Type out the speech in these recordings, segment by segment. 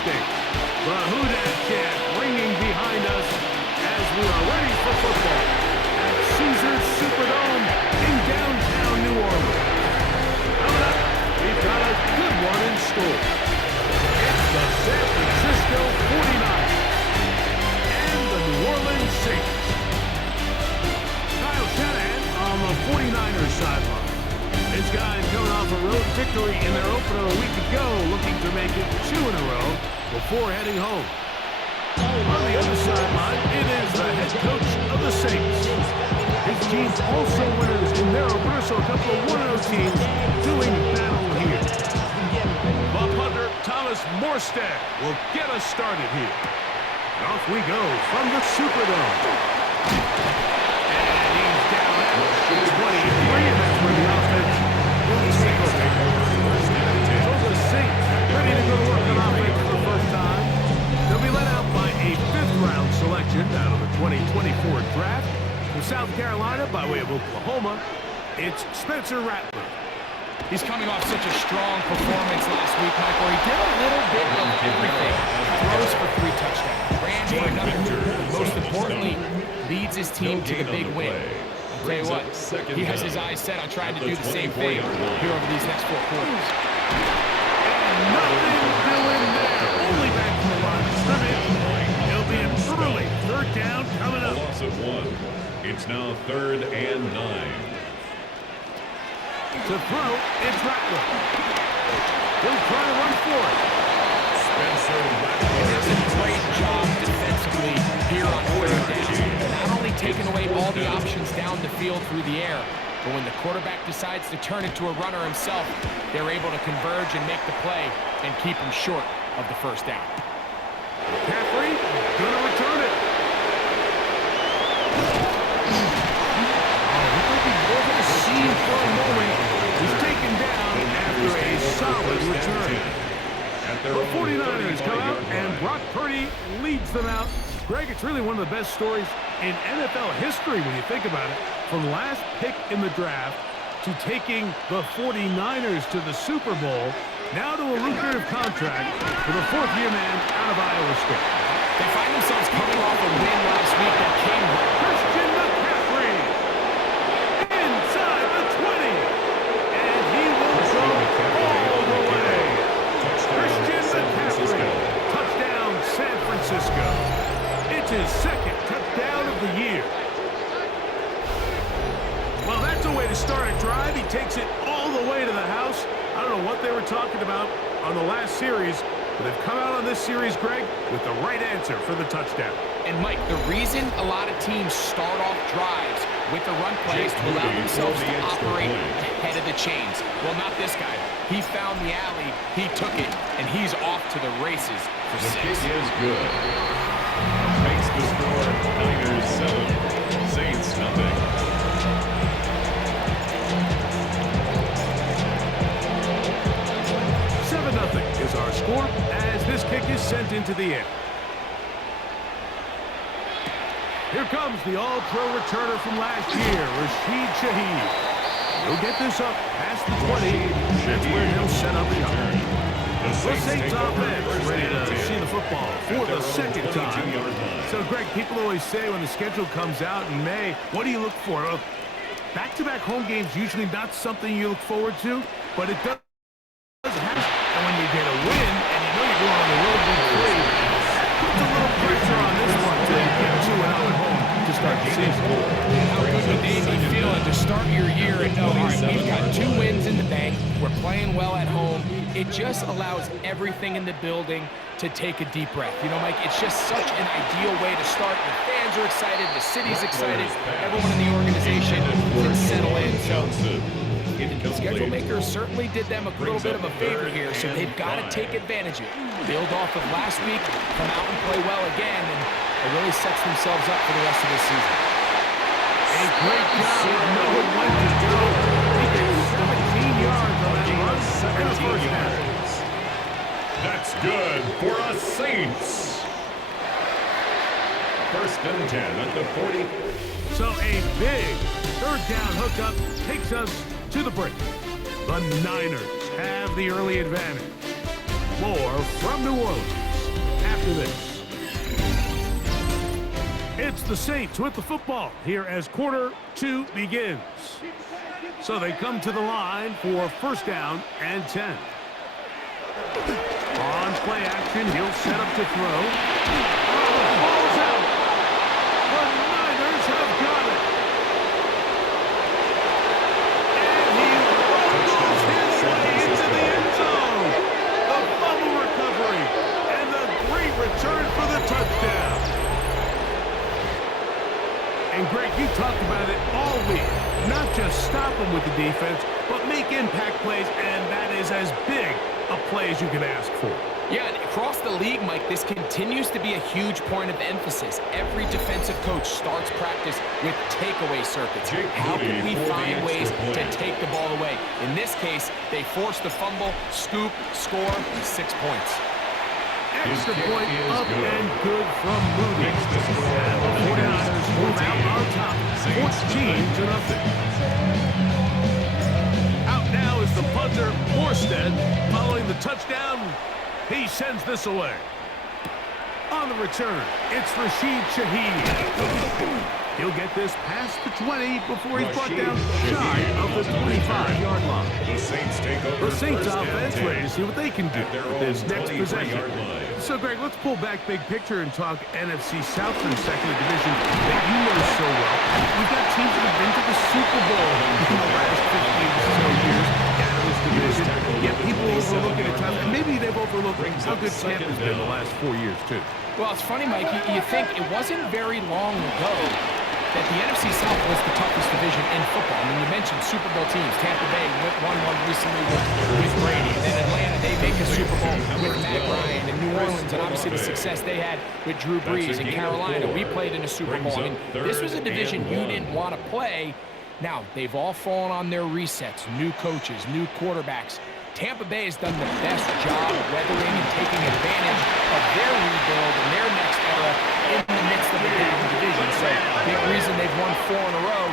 State. The Who Dat chant ringing behind us as we are ready for football at Caesars Superdome in downtown New Orleans. Coming up, we've got a good one in store. It's the San Francisco 49ers and the New Orleans Saints. Kyle Shanahan on the 49ers sideline. His guys coming off a road victory in their opener a week ago, looking to make it 2 in a row before heading home. On the other sideline, it is the head coach of the Saints. His team's also winners in their opener, so a couple of 1-0 teams doing battle here. The punter, Thomas Morstead, will get us started here. And off we go from the Superdome. And he's down at 23, and that's where the offense will take over. So the Saints ready to go to work on offense for the first time. They'll be led out by a 5th-round selection out of the 2024 draft. From South Carolina, by way of Oklahoma, it's Spencer Rattler. He's coming off such a strong performance last week, Mike, where he did a little bit of everything. Throws for 3 touchdowns, ran for another 2. Most importantly, leads his team to the big win. I'll tell you what, he has his eyes set on trying to do the same thing here over these next 4 quarters. And nothing doing there. Only back to the line of scrimmage. He'll be an early 3rd down coming up. Loss of 1. It's now 3rd and 9. To throw, it's Rattler. He'll try to run for it. Spencer Rattler. He does a great job defensively here on 3rd down. Not only taking away all the options down the field through the air, but when the quarterback decides to turn into a runner himself, they're able to converge and make the play and keep him short of the 1st down. McCaffrey gonna return it. Over the scene for a moment. He's taken down after a solid return. The 49ers come out, and Brock Purdy leads them out. Greg, it's really one of the best stories in NFL history when you think about it. From last pick in the draft to taking the 49ers to the Super Bowl, now to a lucrative contract for the 4th-year man out of Iowa State. They find themselves coming off a win last week that came Christian McCaffrey inside the 20, and he will go all the way. Christian McCaffrey, touchdown San Francisco. It's his 2nd touchdown of the year. Well, that's a way to start a drive. He takes it all the way to the house. I don't know what they were talking about on the last series, but they've come out on this series, Greg, with the right answer for the touchdown. And, Mike, the reason a lot of teams start off drives with the run plays to allow themselves to operate ahead of the chains. Well, not this guy. He found the alley, he took it, and he's off to the races for 6. The kick is good. Makes the score Niners 7, Saints nothing. Nothing is our score as this kick is sent into the air. Here comes the all-pro returner from last year, Rashid Shaheed. He'll get this up past the 20. That's where he'll set up shop. The Saints offense ready to see the football for the 2nd time. So, Greg, people always say when the schedule comes out in May, what do you look for? Back-to-back home games usually not something you look forward to, but it does happen. And when you get a win, and you know you're going on the road week 3, that puts a little pressure on this one to get 2-0 at home to start the season. How good would they be feeling to start your year and know, all right, we've got 2 wins in the bank, we're playing well at home. It just allows everything in the building to take a deep breath. You know, Mike, it's just such an ideal way to start. The fans are excited, the city's excited, everyone in the organization can settle in. So the schedule makers certainly did them a little bit of a favor here, so they've got to take advantage of it. Build off of last week, come out and play well again, and it really sets themselves up for the rest of this season. A great job knowing when to go. He gets 17 yards on that run in the 1st half. That's good for us Saints. 1st and 10 at the 40. So a big 3rd down hookup takes us to the break. The Niners have the early advantage. More from New Orleans. after this. It's the Saints with the football here as quarter 2 begins. So they come to the line for first down and 10. On play action, he'll set up to throw. Ball's out. The Niners have got it. And he rolls his way into the end zone. The fumble recovery and the great return for the touchdown. And Greg, you talked about it all week. Not just stop them with the defense, but make impact plays, and that is as big a play as you can ask for. Yeah, and across the league, Mike, this continues to be a huge point of emphasis. Every defensive coach starts practice with takeaway circuits. How can we find ways to take the ball away? In this case, they force the fumble, scoop, score, 6 points. Extra point up and good from Moody. And the 49ers move out on top, 14-0. Out now is the punter, Morstead. Following the touchdown, he sends this away. On the return, it's Rashid Shaheed. He'll get this past the 20 before he's brought down shy of the 25-yard line. The Saints take over. The Saints offense ready to see what they can do with this next possession. line. So, Greg, let's pull back big picture and talk NFC South for the second division that you know so well. We've got teams that have been to the Super Bowl in the last 15 or so years out of this division. Yet people overlook it at times, and maybe they've overlooked how good Tampa's been the last 4 years, too. Well, it's funny, Mike. You think it wasn't very long ago that the NFC South was the toughest division in football. I mean, you mentioned Super Bowl teams. Tampa Bay won one recently with Brady. And then Atlanta, they make a Super Bowl with Matt Ryan. And New Orleans, and obviously the success they had with Drew Brees. And Carolina, we played in a Super Bowl. I mean, this was a division you didn't want to play. Now, they've all fallen on their resets. New coaches, new quarterbacks. Tampa Bay has done the best job of weathering and taking advantage of their rebuild and their next era in the midst of a down division. So, big reason they've won 4 in a row.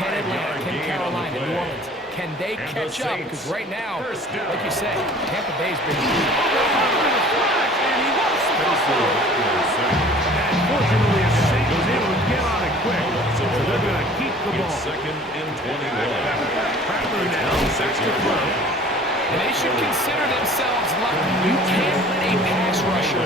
Can Atlanta, can Carolina, New Orleans, can they catch up? Because right now, like you said, Tampa Bay's been And fortunately, the Saints was able to get on it quick, so they're going to keep the ball. Second and 21. Rattler now, sets to throw. And they should consider themselves lucky. You can't let a pass rusher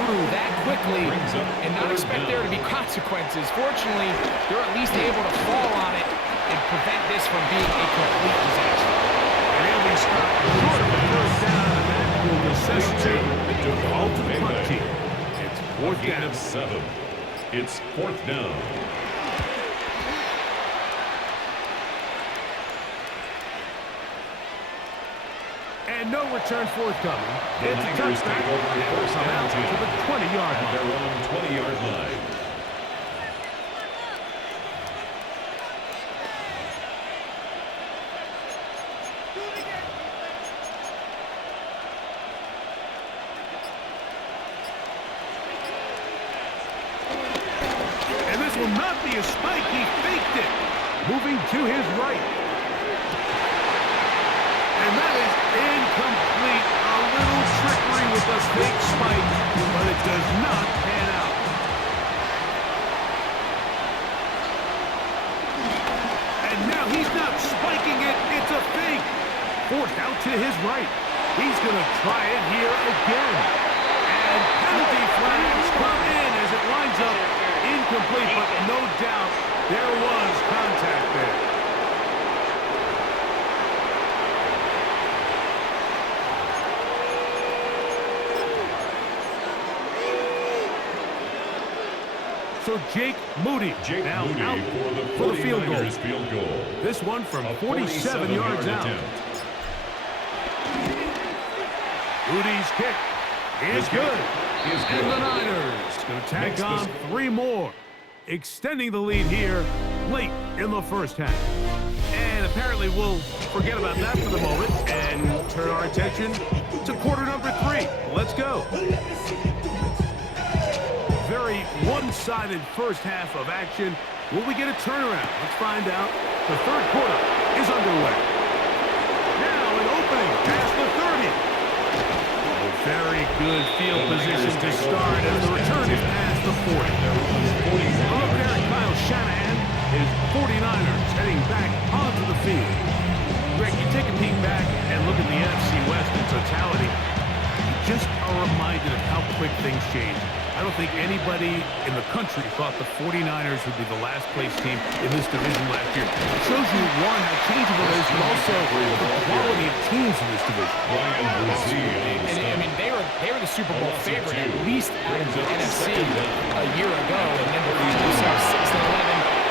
through that quickly and not expect there to be consequences. Fortunately, they're at least able to fall on it and prevent this from being a complete disaster. And he'll be stopped short of the first down, and that will necessitate the call to the punt team. It's fourth down. 7. It's fourth down. And no return forthcoming. It's a touchback. First Come out to the 20-yard line. Their own 20-yard line. And this will not be a spike. He faked it. Moving to his right. And that is incomplete. A little trickery with the fake spike, but it does not pan out. And now he's not spiking it. It's a fake. Forced out to his right. He's going to try it here again. And penalty flags come in as it lines up. Incomplete, but no doubt there was contact there. So Jake Moody now out for the field goal. This one from 47 yards out. Moody's kick is good. And the Niners going to tack on 3 more, extending the lead here late in the first half. And apparently we'll forget about that for the moment and turn our attention to quarter number 3. Let's go. Very one-sided first half of action. Will we get a turnaround? Let's find out. The third quarter is underway. Now an opening past the 30. Very good field position to start as the return is past the 40. Look there at Kyle Shanahan, his 49ers heading back onto the field. Greg, you take a peek back and look at the NFC West in totality. You just are reminded of how quick things change. I don't think anybody in the country thought the 49ers would be the last place team in this division last year. It shows you, one, how changeable it is, but also the quality of teams in this division. And I mean, they were the Super Bowl favorite, at least out of the NFC a year ago, and then they find themselves 6-11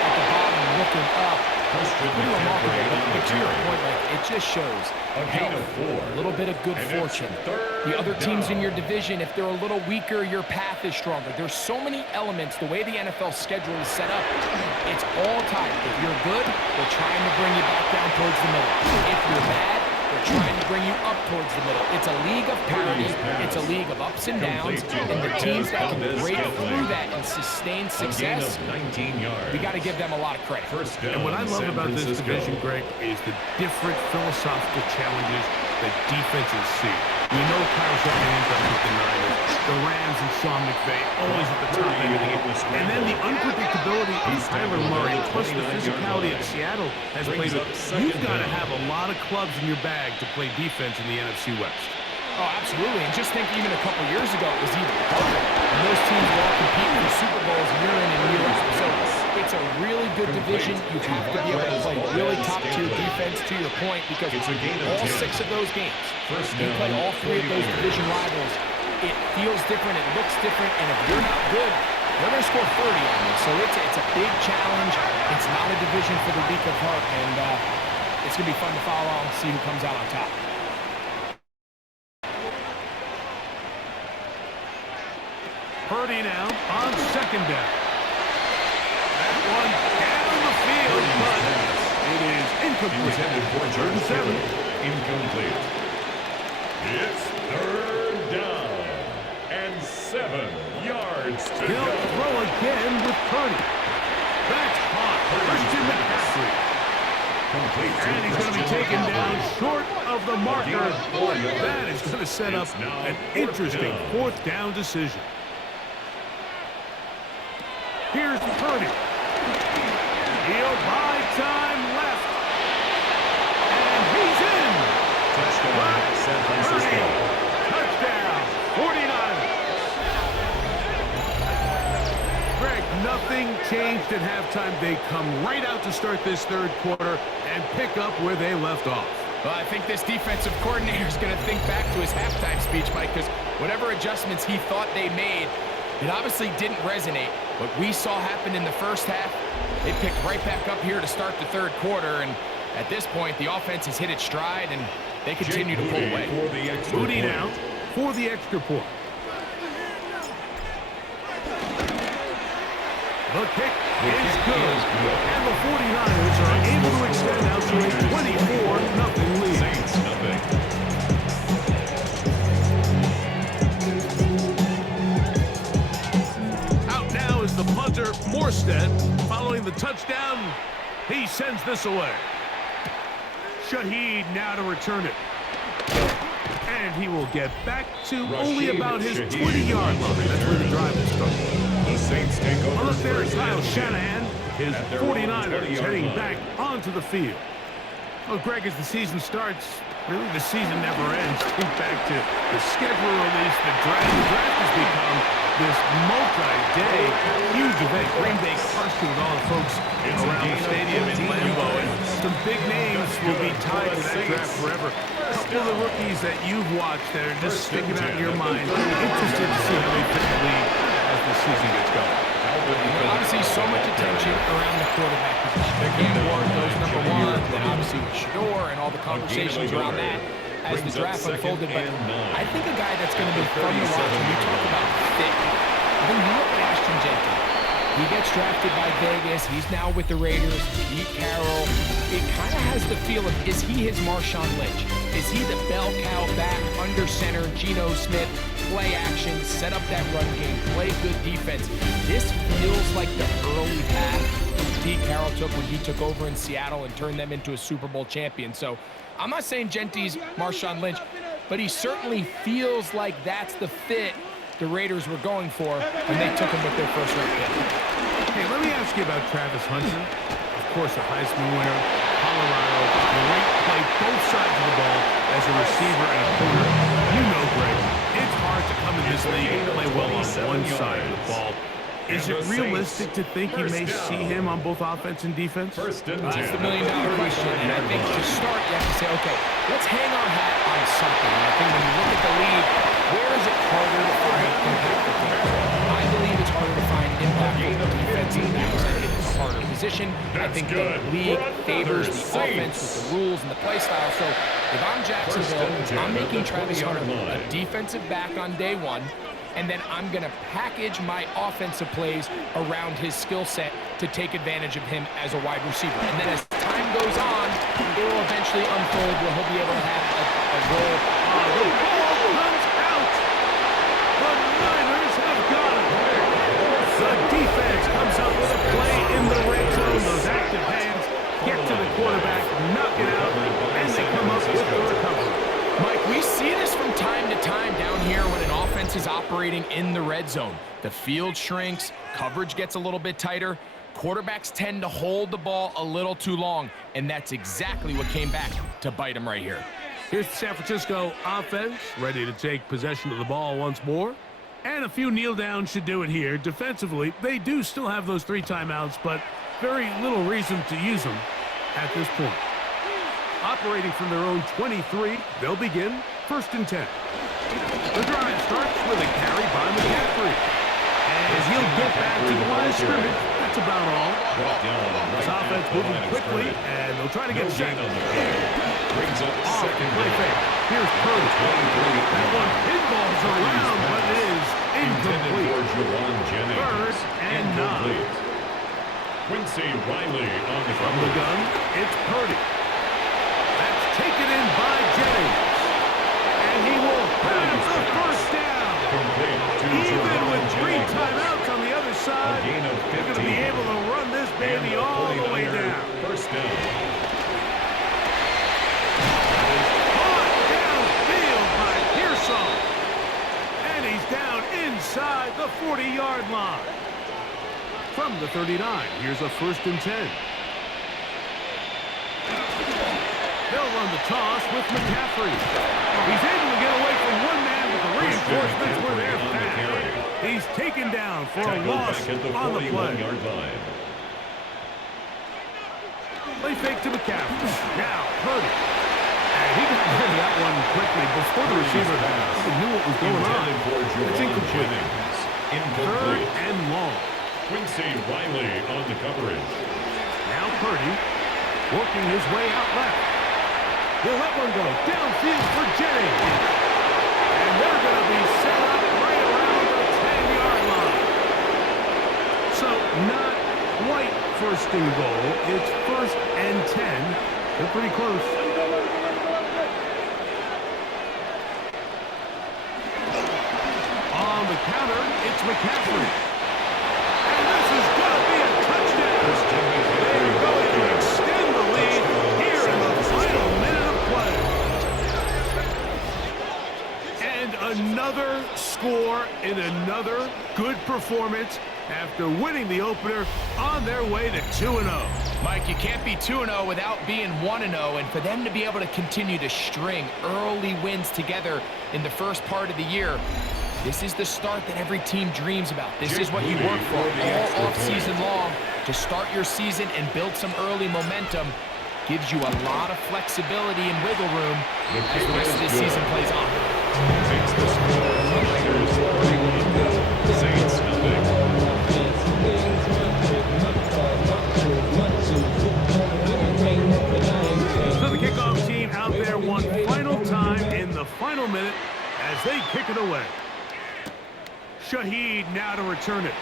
at the bottom, looking up. Pretty remarkable, but to your point, like, it just shows a little bit of good fortune. The other teams in your division, if they're a little weaker, your path is stronger. There's so many elements. The way the NFL schedule is set up, it's all tied. If you're good, they're trying to bring you back down towards the middle. If you're bad, they're trying to bring you up towards the middle. It's a league of parity. It's a league of ups and downs. And the teams that can break through that and sustain success, we got to give them a lot of credit. And what I love about this division, Greg, is the different philosophical challenges that defenses see. We know Kyle Shanahan's up with the Niners, the Rams and Sean McVay always at the top end of the game. And then the unpredictability of Kyler Murray, plus the physicality that Seattle has played with. You've got to have a lot of clubs in your bag to play defense in the NFC West. Oh, absolutely. And just think even a couple years ago, it was even harder. And those teams were all competing for Super Bowls year in and year out. So it's a really good division. You have to be able to play really top-tier defense, to your point, because all 6 of those games, you play all 3 of those division rivals, it feels different, it looks different, and if you're not good, they're going to score 30 on you. So it's a big challenge. It's not a division for the weak of heart, and it's going to be fun to follow and see who comes out on top. Purdy now on second down. That one down the field, but it is incomplete. Intended for Third and 7. Incomplete. It's third down and 7 yards to He'll go. throw again with Purdy. That's hot. Christian McCaffrey. And he's going to be taken down short of the marker. That is going to set up an interesting 4th down decision. Here's Purdy. He'll buy time left. And he's in. Touchdown, San Francisco. Touchdown, 49ers. Greg, nothing changed at halftime. They come right out to start this third quarter and pick up where they left off. Well, I think this defensive coordinator is going to think back to his halftime speech, Mike, because whatever adjustments he thought they made, it obviously didn't resonate. What we saw happen in the first half, they picked right back up here to start the third quarter, and at this point, the offense has hit its stride, and they continue to pull away. Moody now for the extra point. The kick is good, and the 49ers are able to extend out to a 24-0 lead. Saints, nothing. The punter, Morstead, following the touchdown, he sends this away. Shaheed now to return it. And he will get back to only about his 20-yard line. That's where the drive is starting. The Saints take over. Look there at Kyle Shanahan, his 49ers heading back onto the field. Well, Greg, as the season starts, really the season never ends. Think back to the schedule release, the draft. The draft has become this multi-day huge event. Green Bay crushed it with all the folks around the stadium in Lambeau, and some big names will be tied to that draft forever. A couple of the rookies that you've watched that are just sticking out in your mind. Interested to see how they fit the league as the season gets going. Obviously, so much attention around the quarterback position. Cam Ward goes number 1, then obviously with Shador and all the conversations around that as the draft unfolded. But I think a guy that's going to be fun to watch when you talk about fit. I think you look at Ashton Jenkins. He gets drafted by Vegas. He's now with the Raiders. Pete Carroll. It kind of has the feel of, is he his Marshawn Lynch? Is he the bell cow back under center, Geno Smith, play action, set up that run game, play good defense? This feels like the early path Pete Carroll took when he took over in Seattle and turned them into a Super Bowl champion. So I'm not saying Genty's Marshawn Lynch, but he certainly feels like that's the fit the Raiders were going for when they took him with their first-round pick. Hey, let me ask you about Travis Hunter. Of course, a Heisman winner, Colorado, great play both sides of the ball as a receiver and a corner. You know, Greg, it's hard to come in this league and play well on one side of the ball. Is it realistic to think you may see him on both offense and defense? That's the million-dollar question, and I think to start, you have to say, okay, let's hang our hat on something. And I think when you look at the league, where is it harder to find impactful players? I believe it's harder to find impactful defensive backs. I think it's a harder position. I think the league favors the offense with the rules and the play style. So if I'm Jacksonville, I'm making Travis Hunter a defensive back on day one, and then I'm going to package my offensive plays around his skill set to take advantage of him as a wide receiver. And then as time goes on, it will eventually unfold where he'll be able to have a role. The ball comes out. The Niners have got it. The defense comes up with a play in the red zone. Those active hands get to the quarterback, knock it out, and they come up with the recovery. Mike, we see this from time to time down here when an offense is operating in the red zone. The field shrinks, coverage gets a little bit tighter, quarterbacks tend to hold the ball a little too long, and that's exactly what came back to bite them right here. Here's the San Francisco offense, ready to take possession of the ball once more. And a few kneel downs should do it here. Defensively, they do still have those 3 timeouts, but very little reason to use them at this point. Operating from their own 23, they'll begin 1st and 10. The drive starts with a carry by McCaffrey. And he'll get back to the line of scrimmage. That's about all. This offense moving quickly, and they'll try to get set. Brings up second Play fake. Here's Purdy. That one pinballs around, but it is incomplete. 3rd and 9. Quincy Riley on the From the gun, it's Purdy. That's taken in by Jennings. And he will have the first down. Even with 3 timeouts on the other side, they're going to be able to run this baby all the way down. First down. Caught downfield by Pearson. And he's down inside the 40-yard line. From the 39, here's a 1st and 10. They'll run the toss with McCaffrey. He's able to get away from one man, but the reinforcements were there fast. He's taken down for a loss on the play. Play fake to McCaffrey. Now, Purdy. And he got rid of that one quickly before the receiver even knew what was going on. It's incomplete. 3rd and long. Quincy Riley on the coverage. Now Purdy working his way out left. He'll let one go downfield for Jennings. And they're going to be set up right around the 10-yard line. So not quite 1st and goal. It's 1st and 10. They're pretty close. On the counter, it's McCaffrey. And this is going to be a touchdown. They're going to extend the lead here in the final minute of play. And another score in another good performance after winning the opener on their way to 2-0. Mike, you can't be 2-0 without being 1-0, and for them to be able to continue to string early wins together in the first part of the year, this is the start that every team dreams about. This is what you work for all off-season long. To start your season and build some early momentum gives you a lot of flexibility and wiggle room as the rest of the season plays on. Takes the score. Raiders 31. Saints nothing. So the kickoff team out there one final time in the final minute as they kick it away. Shaheed now to return it.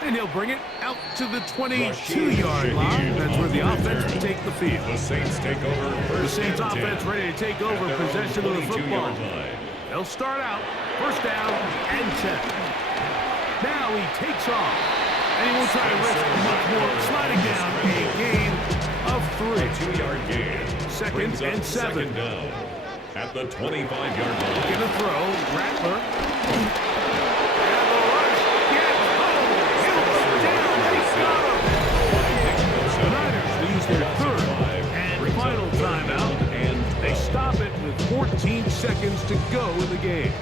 And he'll bring it out to the 22-yard line. That's where the offense will take the field. The Saints take over. The Saints offense ready to take over possession of the football. They'll start out 1st down and 10. Now he takes off. And he won't try to risk much more. Sliding down a gain of 3. 2-yard gain. 2nd and 7. Second down. at the 25-yard line. Looking to throw. Rattler. And the rush gets home. He'll go down. They got him. The Niners lose their third and final timeout. They stop it with 14 seconds to go in the game.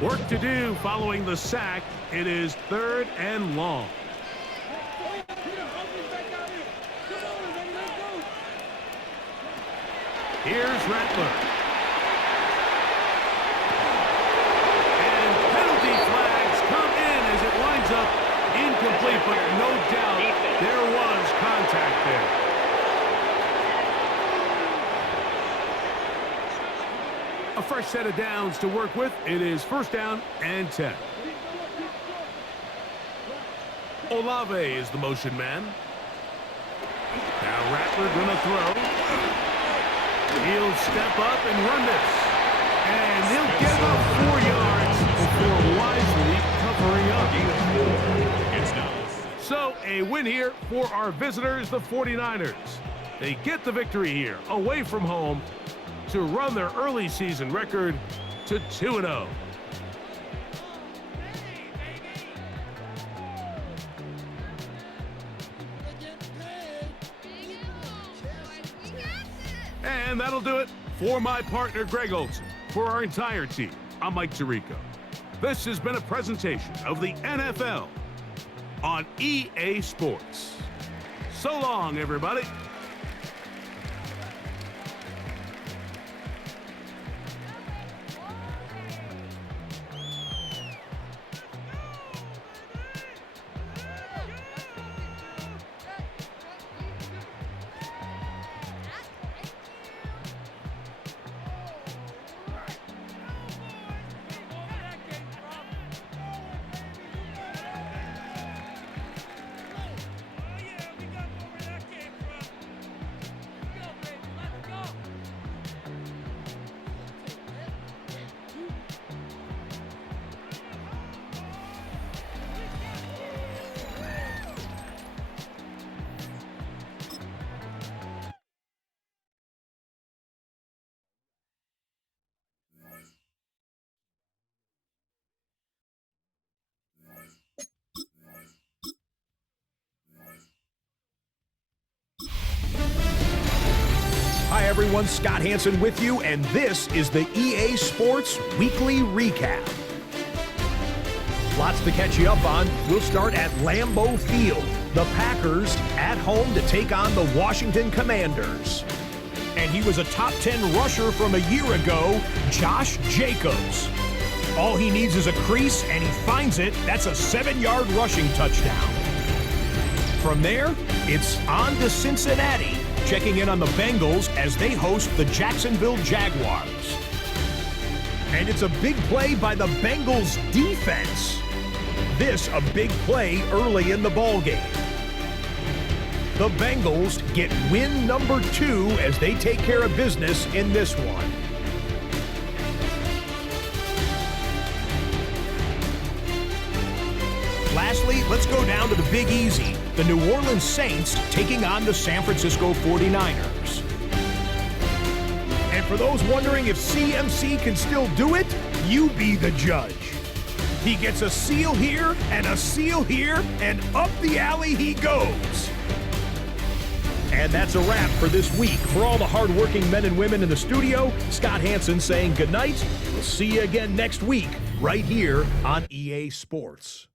Work to do following the sack. It is 3rd and long. Here's Rattler. And penalty flags come in as it winds up incomplete, but no doubt there was contact there. A fresh set of downs to work with. It is 1st down and 10. Olave is the motion man. Now Rattler gonna throw. He'll step up and run this. And he'll get about 4 yards before wisely covering up. So a win here for our visitors, the 49ers. They get the victory here, away from home, to run their early season record to 2-0. And that'll do it for my partner, Greg Olsen. For our entire team, I'm Mike Tirico. This has been a presentation of the NFL on EA Sports. So long, everybody. Hi everyone, Scott Hansen with you, and this is the EA Sports Weekly Recap. Lots to catch you up on. We'll start at Lambeau Field. The Packers at home to take on the Washington Commanders. And he was a top 10 rusher from a year ago, Josh Jacobs. All he needs is a crease, and he finds it. That's a 7-yard rushing touchdown. From there, it's on to Cincinnati, checking in on the Bengals as they host the Jacksonville Jaguars. And it's a big play by the Bengals defense. This a big play early in the ballgame. The Bengals get win number 2 as they take care of business in this one. Lastly, let's go down to the Big Easy. The New Orleans Saints taking on the San Francisco 49ers. And for those wondering if CMC can still do it, you be the judge. He gets a seal here, and up the alley he goes. And that's a wrap for this week. For all the hardworking men and women in the studio, Scott Hansen saying goodnight. We'll see you again next week, right here on EA Sports.